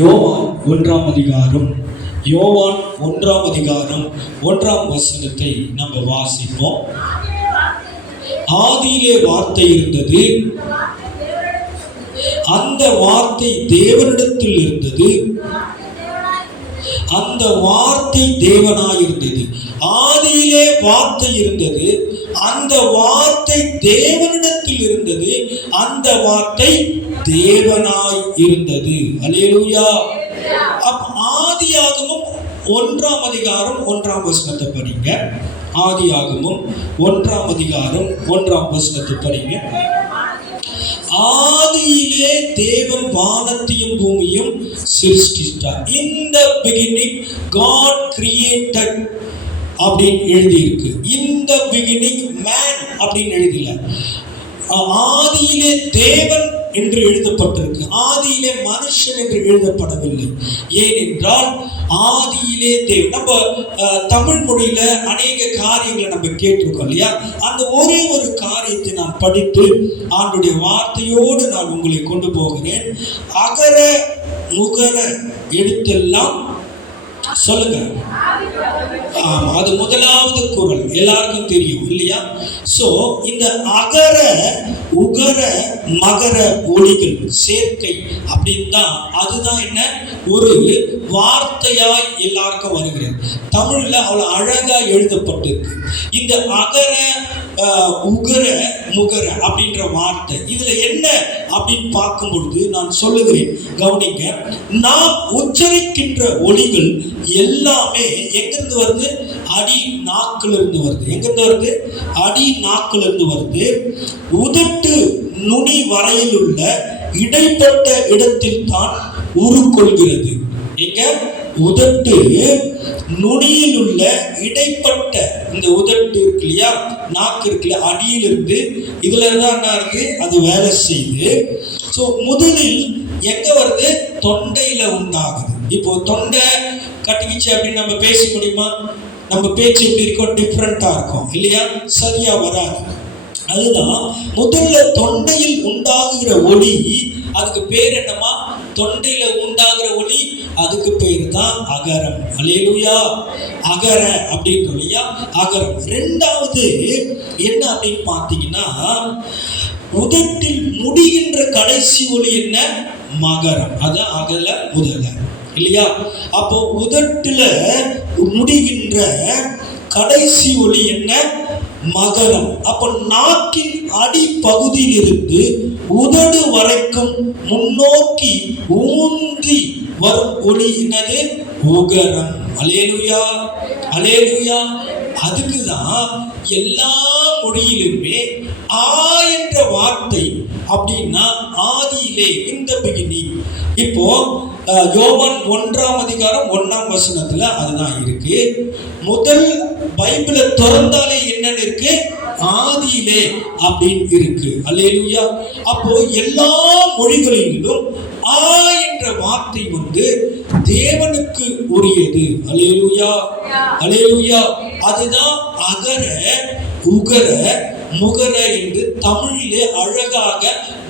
யோவான் 1ஆம் அதிகாரம், யோவான் 1ஆம் அதிகாரம் 1ஆம் வசனத்தை நம்ம வாசிப்போம். ஆதியிலே வார்த்தை இருந்தது, அந்த வார்த்தை தேவனிடத்தில் இருந்தது, அந்த வார்த்தை தேவனாயிருந்தது. ஆதியிலே வார்த்தை இருந்தது, அந்த வார்த்தை தேவனிடத்தில் இருந்தது, அந்த வார்த்தை தேவனாய் இருந்தது. அல்லேலூயா. ஆதியாகமம் 1ஆம் அதிகாரம் 1ஆம் வசனத்தை படிங்க. ஆதியாகமம் 1ஆம் அதிகாரம் 1ஆம் வசனத்தை படிங்க. ஆதியிலே தேவன் வானத்தையும் பூமியும் சிருஷ்டித்தார். In the beginning God created அப்படின்னு எழுதி இருக்கு. In the beginning man அப்படின்னு எழுதல. ஆதியிலே தேவன் என்று எழுதப்பட்டிருக்கு, ஆதியிலே மனுஷன் என்று எழுதப்படவில்லை. ஏனென்றால் ஆதியிலே தேவன். நம்ம தமிழ் மொழியில அநேக காரியங்களை நம்ம கேட்டிருக்கோம் இல்லையா? அந்த ஒரே ஒரு காரியத்தை நான் படித்து ஆண்டுடைய வார்த்தையோடு நான் உங்களை கொண்டு போகிறேன். அகர முகர எழுத்தெல்லாம் சொல்லுங்க. அது முதலாவது குறள், எல்லாருக்கும் தெரியும் இல்லையா? சோ இந்த அகர உகர மகர ஒலிகள் சேர்க்கை அப்படின்னா அதுதான் என்ன, ஒரு வார்த்தையாய் எல்லாருக்கும் வருகிறது. தமிழ்ல அவ்வளவு அழகா எழுதப்பட்டிருக்கு. இந்த அகர உகர முகர அப்படின்ற வார்த்தை இதுல என்ன அப்படின்னு பார்க்கும் பொழுது நான் சொல்லுகிறேன், கவனிங்க. நாம் உச்சரிக்கின்ற ஒலிகள் எல்லாமே எங்கிருந்து வருது? அடி நாக்குல இருந்து வருது. எங்கிருந்து வருது? அடி நாக்குல இருந்து வருது. உதட்டு நுனி வரையில் உள்ள இடைப்பட்ட இடத்தில் தான் உருக்கொள்கிறது. எங்க? உதட்டு நுனியில் உள்ள இடைப்பட்ட இந்த உதட்டு இருக்கு இல்லையா, நாக்கு இருக்குல்ல, அடியிலிருந்து இதுலதான் என்ன இருக்கு, அது வேலை செய்யுது. ஸோ முதலில் எங்க வருது? தொண்டையில உண்டாகுது. இப்போ தொண்டை கட்டிக்கிச்சு அப்படின்னு நம்ம பேச முடியுமா? நம்ம பேச்சு எப்படி இருக்கும்? டிஃப்ரெண்டா இருக்கும் இல்லையா? சரியா வராது. அதுதான் முதல்ல தொண்டையில் உண்டாகுகிற ஒலி. அதுக்கு பேர் என்னமா? தொண்டையில உண்டாகிற ஒலி, அதுக்கு பேர் தான் அகரம். அல்லேலூயா. அகர அப்படின்னு இல்லையா? அகரம். ரெண்டாவது என்ன அப்படின்னு பார்த்தீங்கன்னா, உதட்டில் முடிகின்ற கடைசி ஒலி என்ன? மகரம். அதான் அகல முதல இல்லையா? அப்போ உதட்டுல முடிகின்ற கடைசி ஒலி என்ன? மகரம். அப்போ நாக்கின் அடிப்பகுதியில் இருந்து உதடு வரைக்கும் முன்னோக்கி ஊன்றி வரும் ஒலி என்னது? உகரம். அல்லேலூயா, அல்லேலூயா. அதுக்குதான் எல்லா மொழியிலுமே ஆ என்ற வார்த்தை அப்படின்னா ஆதியிலே, இந்த பிகினிங். இப்போ யோவான் 1ஆம் அதிகாரம் 1ஆம் வசனத்துல அதுதான் இருக்கு. முதல் பைபிளை திறந்தாலே என்னன்னு இருக்கு? ஆதியிலே அப்படின்னு இருக்கு. அல்லேலூயா. அப்போ எல்லா மொழிகளிலும் ஆ என்ற வார்த்தை தேவனுக்கு உரியது. அல்லேலூயா, அல்லேலூயா. அதுதான் அகர உகர முகர என்று தமிழிலே அழகாக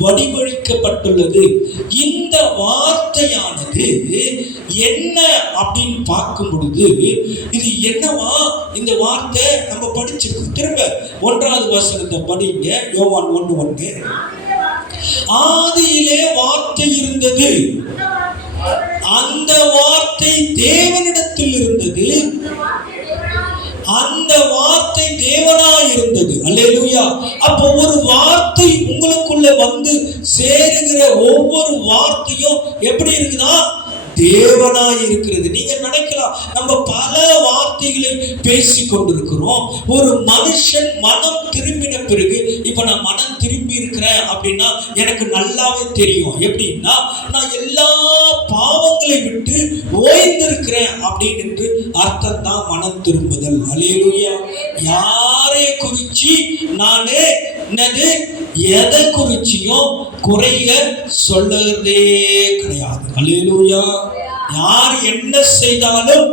வடிவமைக்கப்பட்டுள்ளது. இந்த வார்த்தையானது என்ன அப்படின்னு பார்க்கும் பொழுது இது என்னவா? இந்த வார்த்தை நம்ம படிச்சிருக்கோம். திரும்ப 1ஆவது வசனத்தை படிங்க. யோவான் 1:1. ஆதியிலே வார்த்தை இருந்தது, அந்த வார்த்தை தேவனிடத்தில் இருந்தது, அந்த வார்த்தை தேவனாய் இருந்தது. அல்லேலூயா. அப்போ ஒரு வார்த்தை உங்களுக்குள்ள சேருகிற ஒவ்வொரு வார்த்தையும் எப்படி இருக்குதா? தேவனாய் இருக்கிறது. நீங்க நினைக்கலாம், நம்ம பல வார்த்தைகளை பேசி கொண்டிருக்கிறோம். ஒரு மனுஷன் மனம் திரும்பின பிறகு, இப்ப நான் மனம் திரும்பி இருக்கிறேன் அப்படின்னா எனக்கு நல்லாவே தெரியும். எப்படின்னா, நான் எல்லா பாவங்களை விட்டு ஓய்ந்திருக்கிறேன் அப்படின்னு அர்த்தம் தான் மனம் திரும்புதல். அல்லேலூயா. யாரை குறிச்சு நானே என்னது எதை குறிச்சியும் குறைய சொல்லவே கிடையாது. அல்லேலூயா. யார் என்ன செய்தாலும்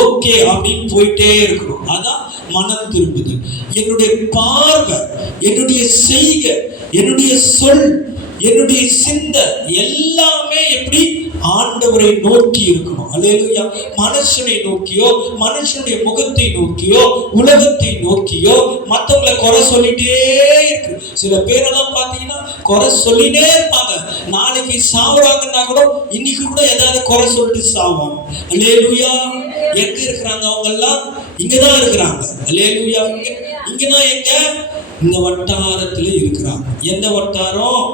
ஓகே அப்படின்னு போயிட்டே இருக்கணும். அதான் மனம் திரும்புதல். என்னுடைய பார்வை, என்னுடைய செய்கை, என்னுடைய சொல், என்னுடைய சிந்தை எல்லாமே எப்படி ஆண்டவரை நோக்கி இருக்கணும். அல்லேலூயா. மனுஷனை நோக்கியோ, மனுஷனுடைய முகத்தை நோக்கியோ, உலகத்தை நோக்கியோ மற்றவங்களை குறை சொல்லிட்டே இருக்கு. சில பேரெல்லாம் பார்த்தீங்கன்னா குறை சொல்லினே இருப்பாங்க. நாளைக்கு சாவுறாங்கன்னா கூட இன்னைக்கு கூட ஏதாவது குறை சொல்லிட்டு சாவாங்க. அல்லேலூயா. எங்க இருக்கிறாங்க அவங்க எல்லாம்? இங்கதான் இருக்கிறாங்க. அல்லேலூயா. இங்கன்னா எங்க? இந்த வட்டாரத்துல இருக்கிறாங்க. எந்த வட்டாரம்?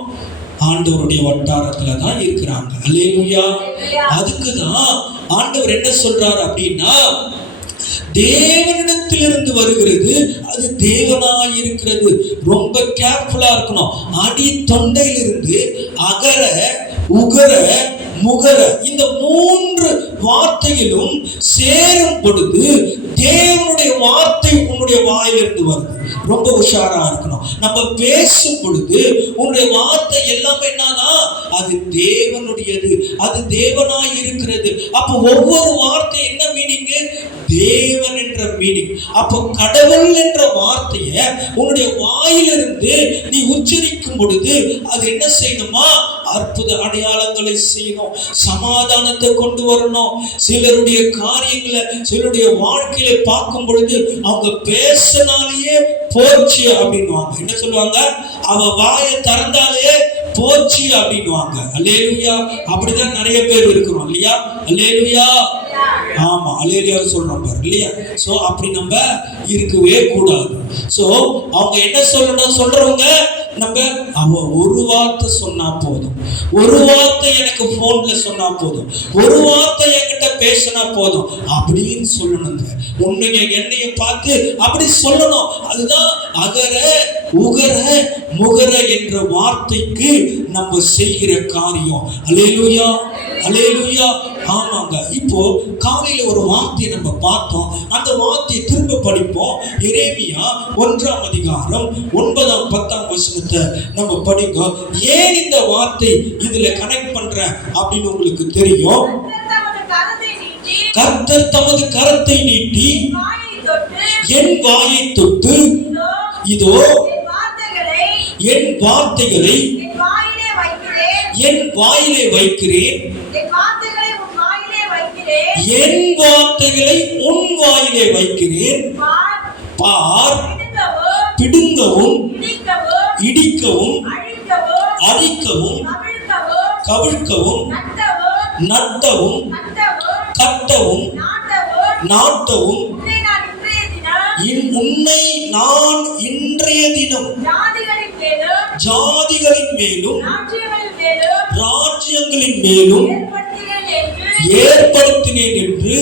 ஆண்டவருடைய வட்டாரத்துல தான் இருக்கிறாங்க. அல்லேலூயா. அதுக்குதான் ஆண்டவர் என்ன சொல்றாரு அப்படின்னா, தேவனிடத்திலிருந்து வருகிறது அது தேவனாய் இருக்கிறது. ரொம்ப கேர்ஃபுல்லா இருக்கணும். அடி தொண்டையிலிருந்து அகர உகர முகர இந்த 3 வார்த்தைகளும் சேரும் பொழுது தேவனுடைய வார்த்தை உன்னுடைய வாயிலிருந்து வருது. ரொம்ப உஷாரா இருக்கணும். நம்ம பேசும் பொழுது உன்னுடைய வார்த்தை எல்லாமே என்னன்னா அது தேவனுடையது, அது தேவனாய் இருக்கிறது. அப்போ ஒவ்வொரு வார்த்தை என்ன மீனிங்? தேவன் என்ற மீனிங். அப்போ கடவுள் என்ற வார்த்தையை உன்னுடைய வாயிலிருந்து நீ உச்சரிக்கும் பொழுது அது என்ன செய்யணுமா? அற்புத அடையாளங்களை செய்யணும், சமாதானத்தை கொண்டு வரணும். சிலருடைய காரியங்களை, சிலருடைய வாழ்க்கையில பார்க்கும் பொழுது அவங்க பேசினாலேயே போச்சு அப்படின்வாங்க. என்ன சொல்லுவாங்க? அவ வாயை திறந்தாலே போச்சு அப்படின்வாங்க. அல்லேலூயா. அப்படிதான் நிறைய பேர் இருக்கிறோம் இல்லையா? அல்லேலூயா. ஆமா, அல்லேலூயா சொல்றோம் பாரு இல்லையா? சோ அப்படி நம்ம இருக்கவே கூடாது. சோ அவங்க என்ன சொல்லணும்? சொல்றவங்க நம்ம அவ ஒரு வார்த்தை சொன்னா போதும், ஒரு வார்த்தை எனக்கு போன்ல சொன்னா போதும், ஒரு வார்த்தை என்கிட்ட பேசினா போதும் அப்படின்னு சொல்லணுங்க. உன்னைய என்னைய பார்த்து அப்படி சொல்லணும். அதுதான் அகர உகர முகர என்ற வார்த்தைக்கு நம்ம செய்கிற காரியம். அல்லேலூயா. அல்லேலூயா. ஆமாங்க. இப்போ காலையில ஒரு வார்த்தையை நம்ம பார்த்தோம். அந்த வார்த்தையை திரும்ப படிப்போம். எரேமியா 1ஆம் அதிகாரம் 9ஆம் 10ஆம் வசனத்தை நம்ம படிப்போம். ஏன் இந்த வார்த்தை இதுல கனெக்ட் பண்ற அப்படின்னு உங்களுக்கு தெரியும். கர்த்தர் தமது கரத்தை நீட்டி என் வாயை தொட்டு இதோ என் வார்த்தைகளை என் வாயிலே வைக்கிறேன், என் வார்த்தைகளை உன் வாயிலே வைக்கிறேன். பார், பிடுங்கவும் இடிக்கவும் அழிக்கவும் கவிழ்க்கவும் நட்டவும் கட்டவும் நாட்டவும் உன்னை நான் இன்றைய தினம் ஜாதிகளின் மேலும் ராஜ்யங்களின் மேலும் ஏற்படுத்தினேன் என்று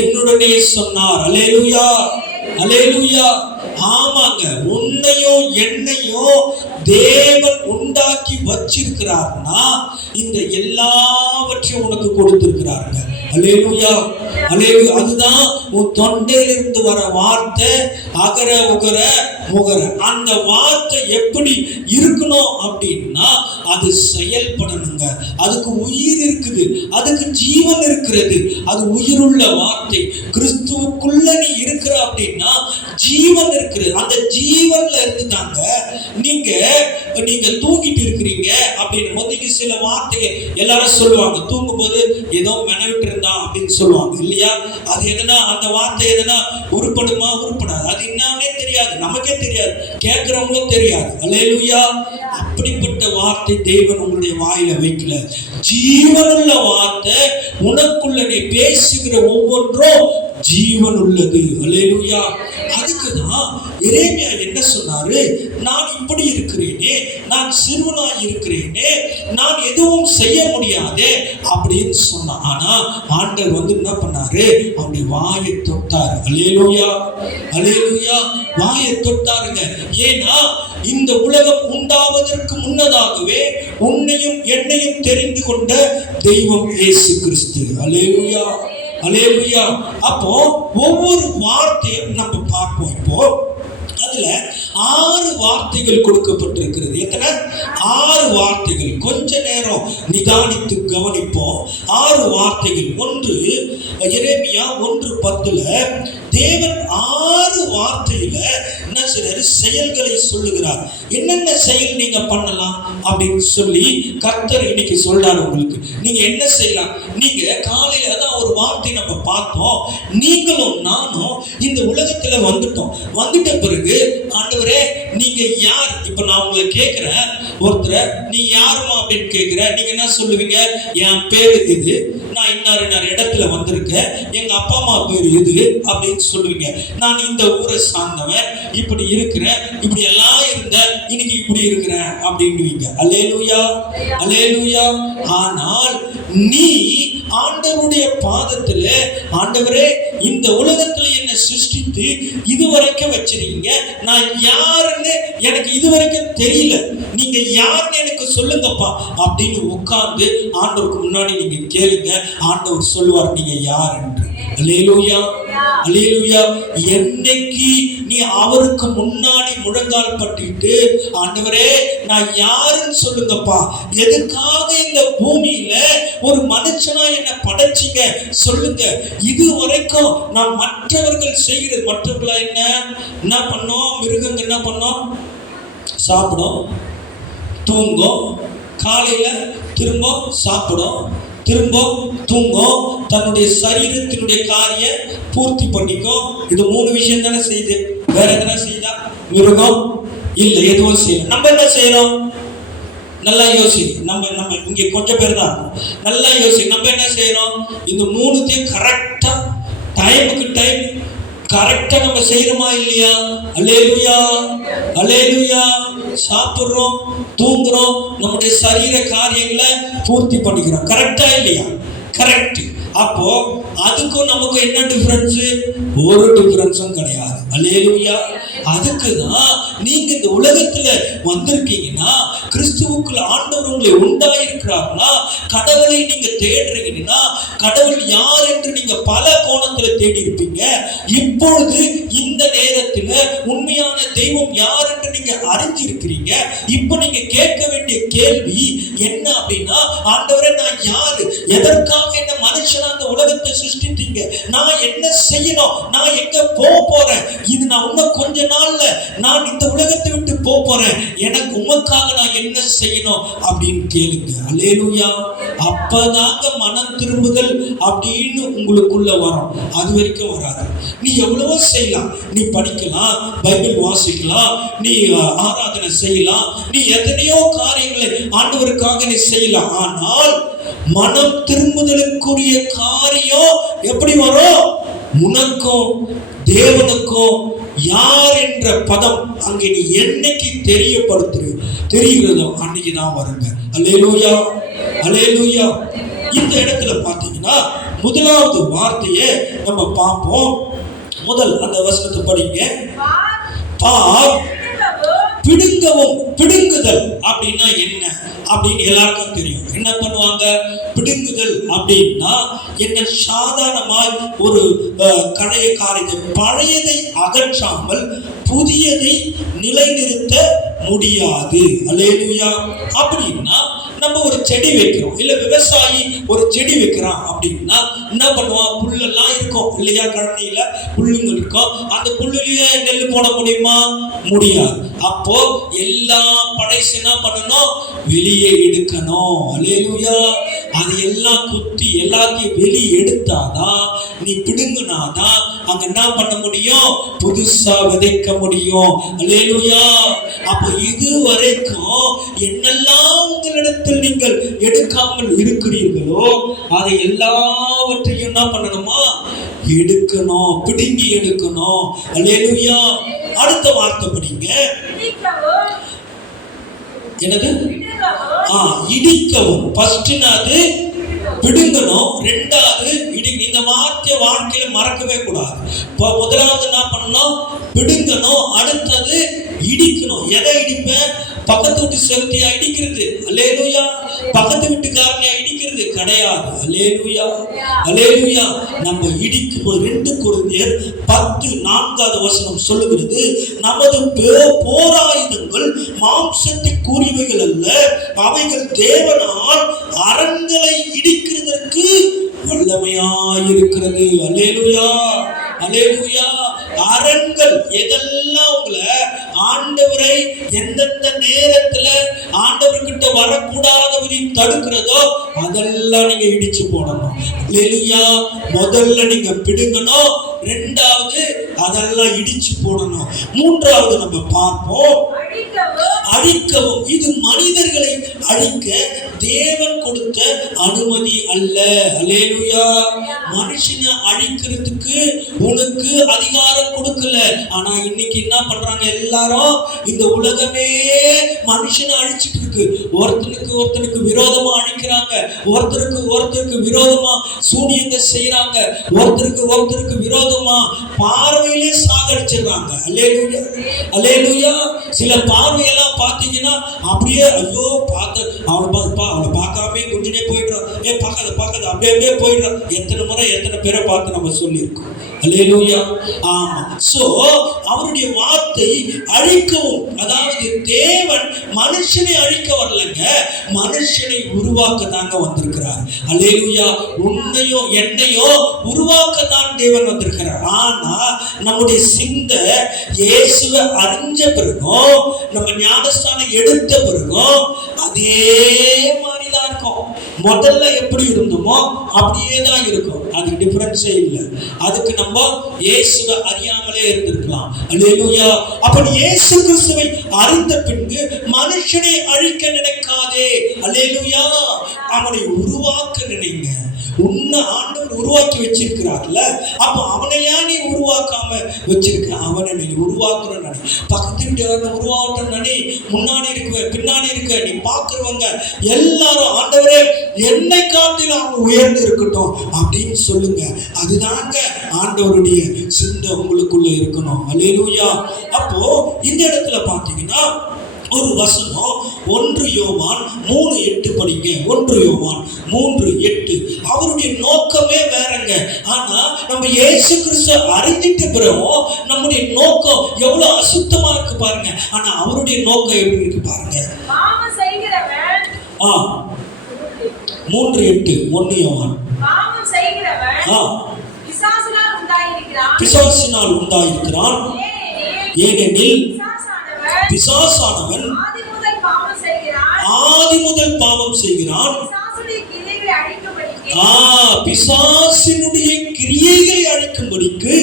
என்னுடனே சொன்னார். அல்லேலூயா. அல்லேலூயா. ஆமாங்க. உன்னையும் என்னையும் தேவன் உண்டாக்கி வச்சிருக்கிறார்னா இந்த எல்லாவற்றையும் உனக்கு கொடுத்திருக்கிறாருங்க. அல்லேலூயா. அல்லேலூயா. அதுதான் உன் தொண்டையிலிருந்து வர வார்த்தை அகர உகர முகர. அந்த வார்த்தை எப்படி இருக்கணும் அப்படின்னா அது செயல்படணுங்க. அதுக்கு உயிர் இருக்குது, அதுக்கு ஜீவன் இருக்கிறது. அது உயிருள்ள வார்த்தை. கிறிஸ்துவுக்குள்ள நீ இருக்கிற அப்படின்னா ஜீவன் இருக்குது. அந்த ஜீவன்ல இருந்து தாங்க நீங்க தூங்கிட்டு இருக்கிறீங்க அப்படின்னு போது சில வார்த்தைகள் எல்லாரும் சொல்லுவாங்க. தூங்கும் போது ஏதோ மெனவிட்டு இருந்தான் அப்படின்னு சொல்லுவாங்க இல்லையா? அது எதுனா அந்த வார்த்தை எதுனா உருப்படுமா உருப்படாது, அது என்னன்னே தெரியாது, நமக்கே தெரியாது, கேட்கிறவங்களும் தெரியாது. அல்லேலூயா. அப்படிப்பட்ட வார்த்தை தேவன் உங்களுடைய வாயில வைக்கல. ஜீவனுள்ள வார்த்தை உனக்குள்ள நீ பேசுகிற ஒவ்வொன்றும் ஜீவன் உள்ளது. அல்லேலூயா. அதுக்குதான் எரேமியா என்ன சொன்னாரு? நான் இப்படி இருக்கிறேனே, நான் சிறுவனாய் இருக்கிறேனே, நான் எதுவும் செய்ய முடியாதே அப்படின்னு சொன்னான். ஆனா ஆண்டவர் என்ன பண்ணாரு? அவருடைய வாயை தொட்டாரு. அல்லேலூயா. அல்லேலூயா. வாயை தொட்டாருங்க. ஏன்னா இந்த உலகம் உண்டாவதற்கு முன்னதாகவே உன்னையும் என்னையும் தெரிந்து கொண்ட தெய்வம் இயேசு கிறிஸ்து. அல்லேலூயா. அல்லேலூயா. அப்போ ஒவ்வொரு வார்த்தையும் நம்ம பார்ப்போம். இப்போ அதுல 6 வார்த்தைகள் கொடுக்கப்பட்டிருக்கிறது. எத்தனை? 6 வார்த்தைகள். கொஞ்ச நேரம் நிதானித்து கவனிப்போம். 6 வார்த்தைகள். ஒன்று எரேமியா 1:10 தேவன் 6 வார்த்தையில என்ன செய்றாரு? செயல்களை சொல்லுகிறார். என்னென்ன செயல் நீங்க பண்ணலாம் அப்படின்னு சொல்லி கர்த்தர் இன்னைக்கு சொல்றாரு உங்களுக்கு. நீங்க என்ன செய்யலாம்? நீங்க காலையில தான் ஒரு வார்த்தை நம்ம பார்த்தோம், நீங்களும் நானும் இந்த உலகத்துல வந்துட்ட பிறகு ஆண்டவரே நீங்க யார்? இப்ப நான் உங்களை கேட்கிறேன், ஒருத்தர் நீ யாருமா அப்படின்னு கேட்கிறேன், நீங்க என்ன சொல்லுவீங்க? என் பேரு இது, நான் இன்னார் இடத்துல வந்திருக்கேன், எங்க அப்பா அம்மா பேரு இது அப்படின்னு சொல்லுவீங்க. நான் இந்த ஊரை சார்ந்தவன், இப்படி இருக்கிறேன், இப்படி எல்லாம் இருந்த, இன்னைக்கு இப்படி இருக்கிறேன் அப்படின்னுவீங்க. அல்லேலூயா, அல்லேலூயா. ஆனால் நீ ஆண்டவருடைய பாதத்துல, ஆண்டவரே இந்த உலகத்துல என்ன சிருஷ்டித்து இதுவரைக்கும் வச்சிருக்கீங்க, நான் யாருன்னு எனக்கு இதுவரைக்கும் தெரியல, நீங்க யாருன்னு எனக்கு சொல்லுங்கப்பா அப்படின்னு உட்கார்ந்து ஆண்டவருக்கு முன்னாடி நீங்க கேளுங்க. ஆண்டவர் சொல்லுவார் நீங்க யார் என்று. அல்லேலூயா, அல்லேலூயா. என்னைக்கு நீ அவருக்கு முன்னாடி முழங்கால் பட்டிட்டு ஆண்டவரே நான் யாருன்னு சொல்லுங்கப்பா, எதுக்காக இந்த பூமியில ஒரு மனுஷனா என்ன படைச்சிங்க சொல்லுங்க, இது வரைக்கும் நான் மற்றவர்கள் செய்கிறது, மற்றவர்களா என்ன பண்ணோம்? மிருகங்க என்ன பண்ணோம்? சாப்பிடும், தூங்கும், காலையில திரும்ப சாப்பிடும், திரும்ப தூங்கும், தன்னுடைய சரீரத்தினுடைய காரிய பூர்த்தி பண்ணிக்கும். இது 3 விஷயம் தானே செய்யுது. வேற எதனா செய்தா? மிருகம் இல்ல, எதுவும் செய்யணும். நம்ம என்ன செய்யறோம்? நல்லா யோசி. நம்ம இங்க கொஞ்சம் பேர் தான் நல்லா யோசி. நம்ம என்ன செய்யறோம்? இந்த 3த்தையும் கரெக்டா டைமுக்கு டைம் கரெக்டா நம்ம செய்யறோமா இல்லையா? அல்லேலூயா, அல்லேலூயா. சாப்பிடுறோம், தூங்குறோம், நம்முடைய சரீர காரியங்களை பூர்த்தி பண்ணிக்கிறோம். கரெக்டா இல்லையா? கரெக்ட். அப்போ அதுக்கும் நமக்கும் என்ன டிஃபரன்ஸ்? ஒரு டிஃபரன்ஸும் கிடையாது. அல்லேலூயா. அதுக்குதான் நீங்க இந்த உலகத்துல வந்திருக்கீங்கன்னா, கிறிஸ்துவுக்குள்ள ஆண்டவர் உங்களை உண்டாயிருக்கிறார்களா, கடவுளை நீங்க தேடுறீங்கன்னா, கடவுள் யார் என்று நீங்க பல கோணத்துல தேடி இருப்பீங்க. இப்பொழுது இந்த நேரத்துல உண்மையான தெய்வம் யார் என்று நீங்க அறிஞ்சிருக்கிறீங்க. இப்போ நீங்க கேட்க வேண்டிய கேள்வி என்ன அப்படின்னா, ஆண்டவரே நான் யாரு? எதற்காக என்ன மனுஷனா அந்த உலகத்தை சிருஷ்டித்தீங்க? நான் என்ன செய்யணும்? நான் எங்க போறேன்? இது நான் இன்னும் கொஞ்ச நாள்ல நான் இந்த உலகத்தை விட்டு போறேன், எனக்கு உமக்காக நான் என்ன செய்யணும் அப்படின்னு கேளுங்க. அல்லேலூயா. அப்பதாங்க மனம் திரும்புதல் அப்படின்னு உங்களுக்குள்ள வரும். அது வரைக்கும் வராது. நீ எவ்வளவோ செய்யலாம், நீ படிக்கலாம், பைபிள் வாசிக்கலாம், நீ ஆராதனை செய்யலாம், நீ எத்தனையோ காரியங்களை ஆண்டவருக்காக நீ செய்யலாம். ஆனால் மனம் திரும்புதலுக்குரிய காரியம் எப்படி வரும்? உனக்கும் தேவனுக்கும் யார் என்ற பதம் அங்கே நீ என்னைக்கு தெரிகிறதோ அன்னைக்கு தான் வருங்க. அல்லேலூயா, அல்லேலூயா. இந்த இடத்துல பாத்தீங்கன்னா முதலாவது வார்த்தையை நம்ம பார்ப்போம். முதல் அந்த வசனத்தை படிங்க. பார், பிடுங்கவும். பிடுங்குதல் அப்படின்னா என்ன அப்படின்னு எல்லாருக்கும் தெரியும். என்ன பண்ணுவாங்க? பிடுங்குதல் அப்படின்னா என்ன? சாதாரணமாய் ஒரு கடைய காரியத்தை பழையதை அகற்றாமல் புதியதை நிலைநிறுத்த முடியாது. அல்லேலூயா. அப்படின்னா நம்ம ஒரு செடி வைக்கிறோம், இல்ல விவசாயி ஒரு செடி வைக்கிறான் அப்படின்னா என்ன பண்ணுவான்? புல்லெல்லாம் இருக்கும் இல்லையா? கழனியில புல்லுங்க இருக்கும். அந்த புல்லுலயே நெல் போட முடியுமா? முடியாது. அப்போ எல்லா படைசு என்ன பண்ணணும்? வெளியே எடுக்கணும். அல்லேலூயா. அது எல்லாம் குத்தி எல்லாத்தையும் வெளியே எடுத்தாதான், நீ பிடுங்கினாதான் அங்க என்ன பண்ண முடியும்? புதுசா விதைக்க முடியும். அல்லேலூயா. அப்போ இது வரைக்கும் என்னெல்லாம் உங்களிடத்தில் நீங்கள் எடுக்காமல் இருக்கிறீர்களோ அதை எல்லாவற்றையும் என்ன பண்ணணுமா? எடுக்கணும், பிடுங்கி எடுக்கணும். அல்லேலூயா. அடுத்த வார்த்தை படிங்க. என்னது? இடிக்கவும். ஃபர்ஸ்ட்னாது பிடுங்கணும், ரெண்டாவது இடிக்கணும். இந்த வார்த்தை வாழ்க்கையில மறக்கவே கூடாது. இப்போ முதலாவது என்ன பண்ணணும்? பிடுங்கணும், அடுத்தது இடிக்கணும். எதை இடிப்பேன்? பக்கத்து வீட்டு செவத்தையா இடிக்கிறது? அல்லேலூயா. பக்கத்து வீட்டுக்காரனையா இடிக்கிறது? கிடையாது. அல்லேலூயா, அல்லேலூயா. நம்ம இடிக்கும் 2 கொரிந்தியர் 10:4 வசனம் சொல்லுகிறது, நமது போராயுதங்கள் மாம்சத்திற்குரியவைகள் அல்ல, அவைகள் தேவனால் அரண்களை இடிக்கிறதற்கு வல்லமையாயிருக்கிறது. அல்லேலூயா, அல்லேலூயா. அதெல்லாம் நீங்க இடிச்சு போடணும். அல்லேலூயா. முதல்ல நீங்க பிடுங்கணும், ரெண்டாவது அதெல்லாம் இடிச்சு போடணும், மூன்றாவது நம்ம பார்ப்போம் அழிக்கவும். இது மனிதர்களை அழிக்க தேவன் கொடுத்த அனுமதி அல்ல. அல்லேலூயா. மனுஷனை அழிக்கிறதுக்கு உனக்கு அதிகாரம் கொடுக்கல. ஆனா இன்னைக்கு என்ன பண்றாங்க எல்லாரும், இந்த உலகமே மனுஷனை அழிச்சிட்டு இருக்கு. ஒருத்தனுக்கு விரோதமா அழிக்கிறாங்க, ஒருத்தருக்கு விரோதமா சூனியங்க செய்யறாங்க, ஒருத்தருக்கு விரோதமா பார்வையிலே சாகடிச்சிடுறாங்க. அல்லேலூயா. அல்லேலூயா. சில பார்வையெல்லாம் பார்த்தீங்கன்னா அப்படியே ஐயோ பார்த்து அவளை பார்க்காம கொஞ்சனே போயிடுறான், பார்க்காத அப்படியே போயிடுறான். எத்தனை பேரை பார்த்து நம்ம சொல்லியிருக்கோம். அல்லேலூயா. ஆமா. சோ அவருடைய வார்த்தை அழிக்கவும், அதாவது தேவன் மனுஷனை அழிக்க வரலங்க, மனுஷனை உருவாக்க தாங்க வந்திருக்கிறார். அல்லேலூயா. உன்னையோ என்னையோ உருவாக்க தான் தேவன் வந்திருக்கிறார். ஆனா நம்முடைய சிந்தை இயேசுவை அறிஞ்ச பிறகும், நம்ம ஞானஸ்தானம் எடுத்த பிறகும் அதே மாதிரிதான் இருக்கும். முதல்ல எப்படி இருந்தோமோ அப்படியே தான் இருக்கும். அது டிஃபரன்ஸே இல்லை. அதுக்கு நம்ம இயேசுவை அறியாமலே இருந்திருக்கலாம். அல்லேலூயா. அப்படி இயேசு கிறிஸ்துவை அறிந்த பின்பு மனுஷனை அழிக்க நினைக்காதே. அல்லேலூயா. அவனை உருவாக்க நினைங்க. உன்னை ஆண்டவர் உருவாக்கி வச்சிருக்கிறார்ல, அப்போ அவனையா நீ உருவாக்காம வச்சிருக்க? அவனை நீ உருவாக்குற நினை. பக்கத்து வீட்டு உருவாக்க நினை. முன்னாடி இருக்க பின்னாடி இருக்க நீ பார்க்கிறவங்க எல்லாரும் ஆண்டவரே என்னை காட்டிலும் அவங்க உயர்ந்து இருக்கட்டும் அப்படின்னு சொல்லுங்க. அதுதாங்க ஆண்டவருடைய சிந்தை உங்களுக்குள்ள இருக்கணும். அல்லேலூயா. அப்போ இந்த இடத்துல பார்த்தீங்கன்னா ஒரு வசனம் 1 யோவான் 3:8 படிங்க. 1 யோவான் 3:8. அவருடைய நோக்கமே வேறங்க. ஆனா நம்ம இயேசு கிறிஸ்து அறிஞ்சிட்ட பிறகு நம்முடைய நோக்கம் எவ்வளவு அசுத்தமா இருக்கு பாருங்க. ஆனா அவருடைய நோக்கம் எப்படி இருக்கு பாருங்க. 3:8 1 யோவான். பிசாசினால் உண்டாயிருக்கிறான், ஏனெனில் பிசாசானவன் ஆதி முதல் பாவம் செய்கிறான். பிசாசினுடைய கிரியைகளை அழிக்கும்படிக்கு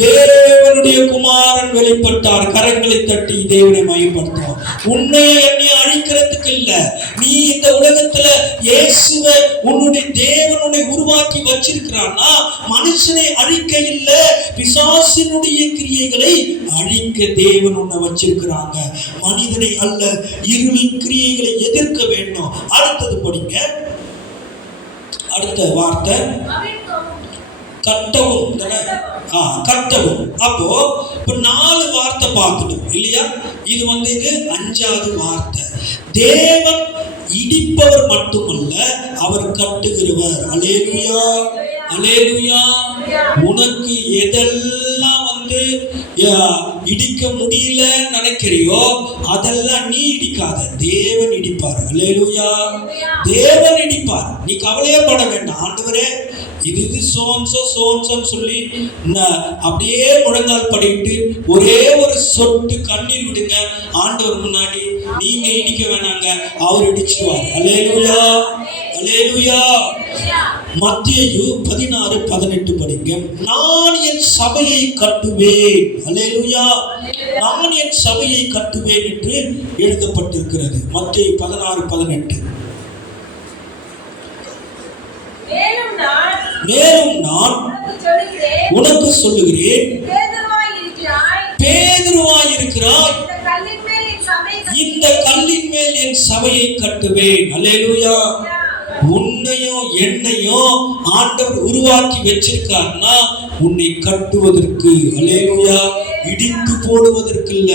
தேவனுடைய குமாரன் வெளிப்பட்டார். கரங்களை தட்டி தேவனை மையப்படுத்தும். உன்னைய என்னை அழிக்கிறதுக்கு இல்ல. நீ இந்த உலகத்துல இயேசுவை உன்னுடைய தேவனுடைய உருவாக்கி வச்சிருக்கிறான்னா மனுஷனை அழிக்க இல்ல, பிசாசினுடைய கிரியைகளை அழிக்க தேவன் உன்னை வச்சிருக்கிறாங்க. மனிதனை அல்ல, இருளின் கிரியைகளை எதிர்க்க வேண்டும். அடுத்தது படிங்க. அடுத்த வார்த்தை கட்டவும். கட்டவும். அப்போ இப்ப 4 வார்த்தை பார்க்கணும் இல்லையா? இது இது 5வது வார்த்தை. தேவன் இடிப்பவர் மட்டுமல்ல, அவர் கட்டுகிறவர். அல்லேலூயா. அல்லேலூயா. உனக்கு எதெல்லாம் இடிக்க முடியல நினைக்கிறியோ அதெல்லாம் நீ இடிக்காத, தேவன் இடிப்பார். அல்லேலூயா. தேவன் இடிப்பார். நீ கவலையே பட வேண்டாம். ஆண்டவரே இது சோன்சோன்னு சொல்லி அப்படியே முழங்கால் படிட்டு ஒரே ஒரு சொட்டு கண்ணீர் விடுங்க ஆண்டவர் முன்னாடி. நீங்க இடிக்க வேணாங்க, அவர் இடிச்சுவார். அல்லேலூயா. அல்லேலூயா. மத்தேயு 16:18 படிங்க. நான் என் சபையை கட்டுவேன். அல்லேலூயா. நான் என் சபையை கட்டுவேன் என்று எழுதப்பட்டிருக்கிறது. மத்தேயு 16:18. மேலும் நான் உனக்கு சொல்லுகிறேன், பேதுருவாய் இருக்கிறாய், இந்த கல்லின் மேல் என் சபையை கட்டுவேன். அல்லேலூயா. உன்னையும் என்னையும் ஆண்டவர் உருவாக்கி வச்சிருக்காருன்னா உன்னை கட்டுவதற்கு. அல்லேலூயா. இடித்து போடுவதற்கு இல்ல,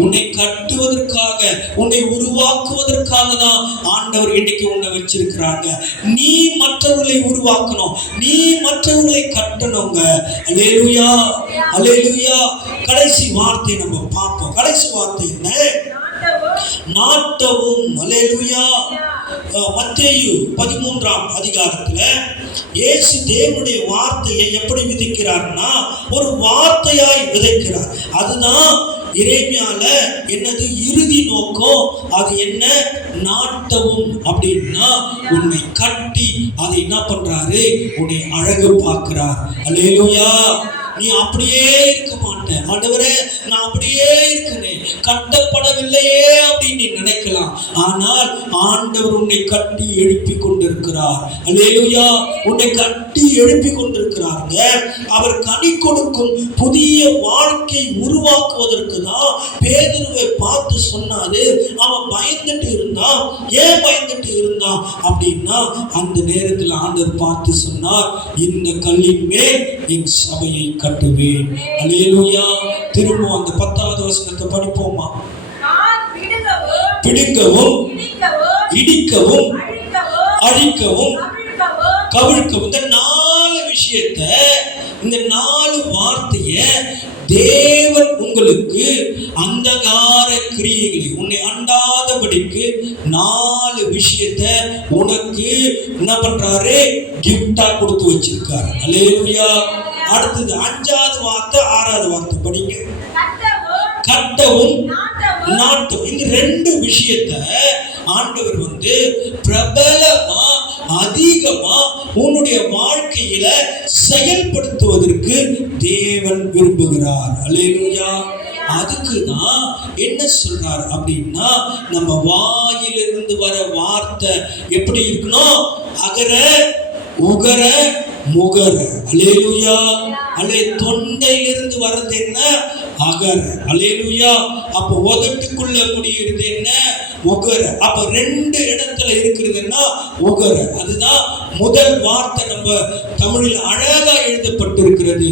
உன்னை கட்டுவதற்காக, உன்னை உருவாக்குவதற்காக தான் ஆண்டவர் இன்னைக்கு உன்னை வச்சிருக்கிறாங்க. நீ மற்றவர்களை உருவாக்கணும், நீ மற்றவர்களை கட்டணுங்க. அல்லேலூயா. அல்லேலூயா. கடைசி வார்த்தை நம்ம பார்ப்போம். கடைசி வார்த்தை என்ன? நாட்டவும். அல்லேலூயா. மத்தேயு 13ஆம் அதிகாரத்துல இயேசு தேவனுடைய வார்த்தையை எப்படி விதைக்கிறார்னா ஒரு வார்த்தையாய் விதைக்கிறார். அதுதான் எரேமியால என்னது இறுதி நோக்கம், அது என்ன? நாட்டவும். அப்படின்னா உன்னை கட்டி அதை என்ன பண்றாரு? உன்னை அழகு பார்க்கிறார். அல்லேலூயா. நீ அப்படியே இருக்க மாட்ட. ஆண்டவரே நான் அப்படியே இருக்கிறேன், கட்டப்படவில்லையே அப்படின்னு நீ நினைக்கலாம். ஆனால் ஆண்டவர் உன்னை கட்டி எழுப்பி கொண்டிருக்கிறார். அல்லேலூயா. உன்னை கட்டி எழுப்பி கொண்டிருக்கிறாங்க. அவர் கனி கொடுக்கும் புதிய வாழ்க்கை உருவாக்குவதற்கு தான் பேதுருவை பார்த்து சொன்னாரு. அவன் பயந்துட்டு இருந்தான். ஏன் பயந்துட்டு இருந்தான் அப்படின்னா, அந்த நேரத்தில் ஆண்டவர் பார்த்து சொன்னார், இந்த கல்லின் மேல் என் சபையை கட்டுவேன். அல்லேலூயா. திரும்ப அந்த 10வது வசனத்தை படிப்போமா? பிடுங்கவும், இடிக்கவும், அழிக்கவும், கவிழ்க்கவும். இந்த 4 விஷயத்தை, இந்த 4 வார்த்தையை தேவன் உங்களுக்கு அந்தகார கிரியைகளை உன்னை அண்டாதபடிக்கு 4 விஷயத்தை உனக்கு என்ன பண்றாரு? கிஃப்டா கொடுத்து வச்சிருக்காரு. அல்லேலூயா. அடுத்தது 5வது வார்த்தை, 6வது வார்த்தை படிங்க. கட்டவும், நாட்டவும். இந்த 2 விஷயத்தை ஆண்டவர் பிரபலமா அதிகமா உன்னுடைய வாழ்க்கையில செயல்படுத்துவதற்கு தேவன் விரும்புகிறார். அல்லேலூயா. அதுக்குதான் என்ன சொல்றார் அப்படின்னா, நம்ம வாயிலிருந்து வர வார்த்தை எப்படி இருக்கணும்? அகர உகர முகர. அல்லேலூயா. அல்லே தொண்டையிலிருந்து வர்றது என்ன? அகர. அல்லேலூயா. அப்ப உதட்டுக்குள்ள முடியுறது என்ன? உகர. அப்ப 2 இடத்துல இருக்கிறதுன்னா உகர. அதுதான் முதல் வார்த்தை. நம்ம தமிழில் அழகா எழுதப்பட்டிருக்கிறது.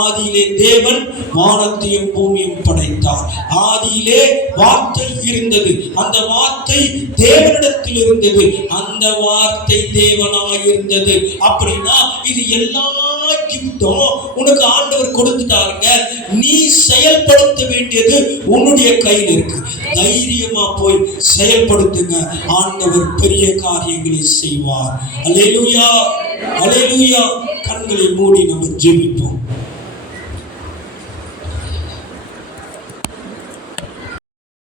ஆதியிலே தேவன் வானத்தையும் பூமியும் படைத்தார். ஆதியிலே வார்த்தை இருந்தது, அந்த வார்த்தை தேவனிடத்தில் இருந்தது, அந்த வார்த்தை தேவனாய் இருந்தது. அப்படின்னா இது எல்லா கிஃப்டும் உனக்கு ஆண்டவர் கொடுத்துட்டாருங்க. நீ செயல்படுத்த வேண்டியது உன்னுடைய கையில் இருக்கு. தைரியமா போய் செயல்படுத்துங்க. ஆண்டவர் பெரிய காரியங்களை செய்வார். அல்லேலூயா. அல்லேலூயா. கண்களை மூடி நம்ம ஜெபிப்போம்.